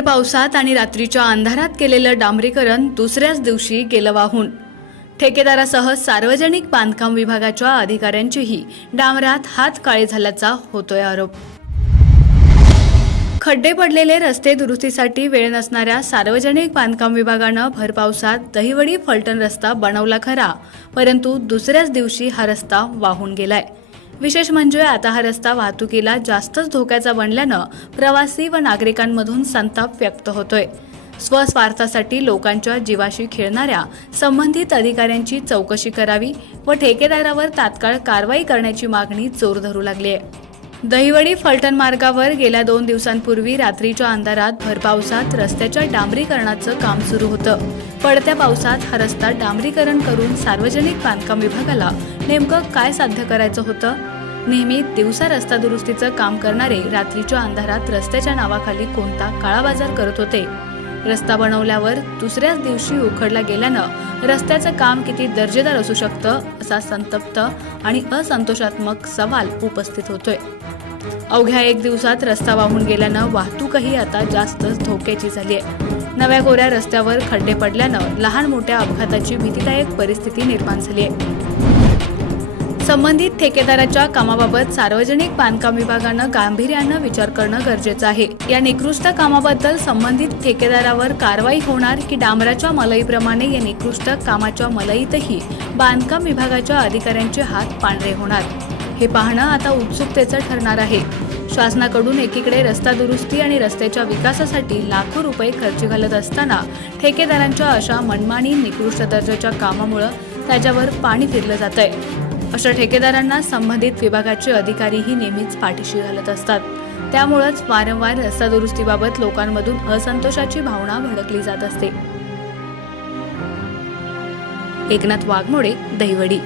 पावसात आणि रात्रीच्या अंधारात केलेलं डांबरीकरण दुसऱ्याच दिवशी गेलं वाहून. ठेकेदारासह सार्वजनिक बांधकाम विभागाच्या अधिकाऱ्यांचीही डांबरात हात काळे झाल्याचा होतोय आरोप. खड्डे पडलेले रस्ते दुरुस्तीसाठी वेळ नसणाऱ्या सार्वजनिक बांधकाम विभागानं भर पावसात दहिवडी फलटण रस्ता बनवला खरा परंतु दुसऱ्याच दिवशी हा रस्ता वाहून गेलाय. विशेष म्हणजे आता हा रस्ता वाहतुकीला जास्तच धोक्याचा बनल्यानं प्रवासी व नागरिकांमधून संताप व्यक्त होतोय. स्वस्वार्थासाठी लोकांच्या जीवाशी खेळणाऱ्या संबंधित अधिकाऱ्यांची चौकशी करावी व ठेकेदारावर तात्काळ कारवाई करण्याची मागणी जोर धरू लागली आहे दहिवडी फलटण मार्गावर गेल्या दोन दिवसांपूर्वी रात्रीच्या अंधारात भरपावसात रस्त्याच्या डांबरीकरणाचं काम सुरू होतं. पडत्या पावसात हा रस्ता डांबरीकरण करून सार्वजनिक बांधकाम विभागाला नेमकं काय साध्य करायचं होतं? नेहमी दिवसा रस्ता दुरुस्तीचं काम करणारे रात्रीच्या अंधारात रस्त्याच्या नावाखाली कोणता काळा बाजार करत होते? रस्ता बनवल्यावर दुसऱ्याच दिवशी उखडला गेल्यानं रस्त्याचं काम किती दर्जेदार असू शकतं असा संतप्त आणि असंतोषात्मक सवाल उपस्थित होतोय. अवघ्या एक दिवसात रस्ता वाहून गेल्यानं वाहतूकही आता जास्तच धोक्याची झाली आहे नव्या कोऱ्या रस्त्यावर खड्डे पडल्यानं लहान मोठ्या अपघाताची भीतीदायक परिस्थिती निर्माण झाली आहे संबंधित ठेकेदाराच्या कामाबाबत सार्वजनिक बांधकाम विभागानं गांभीर्यानं विचार करणं गरजेचं आहे. या निकृष्ट कामाबद्दल संबंधित ठेकेदारावर कारवाई होणार की डांबराच्या मलईप्रमाणे या निकृष्ट कामाच्या मलईतही बांधकाम विभागाच्या अधिकाऱ्यांचे हात पांढरे होणार? हे पाहणं आता उत्सुकतेचं ठरणार आहे. शासनाकडून एकीकडे रस्ता दुरुस्ती आणि रस्त्याच्या विकासासाठी लाखो रुपये खर्च घालत असताना ठेकेदारांच्या अशा मनमानी निकृष्ट दर्जाच्या कामामुळं त्याच्यावर पाणी फिरलं जात आहे अशा ठेकेदारांना संबंधित विभागाचे अधिकारीही नेहमीच पाठीशी घालत असतात. त्यामुळंच वारंवार रस्ता दुरुस्तीबाबत लोकांमधून असंतोषाची भावना भडकली जात असते. एकनाथ वाघमोडे दहिवडी.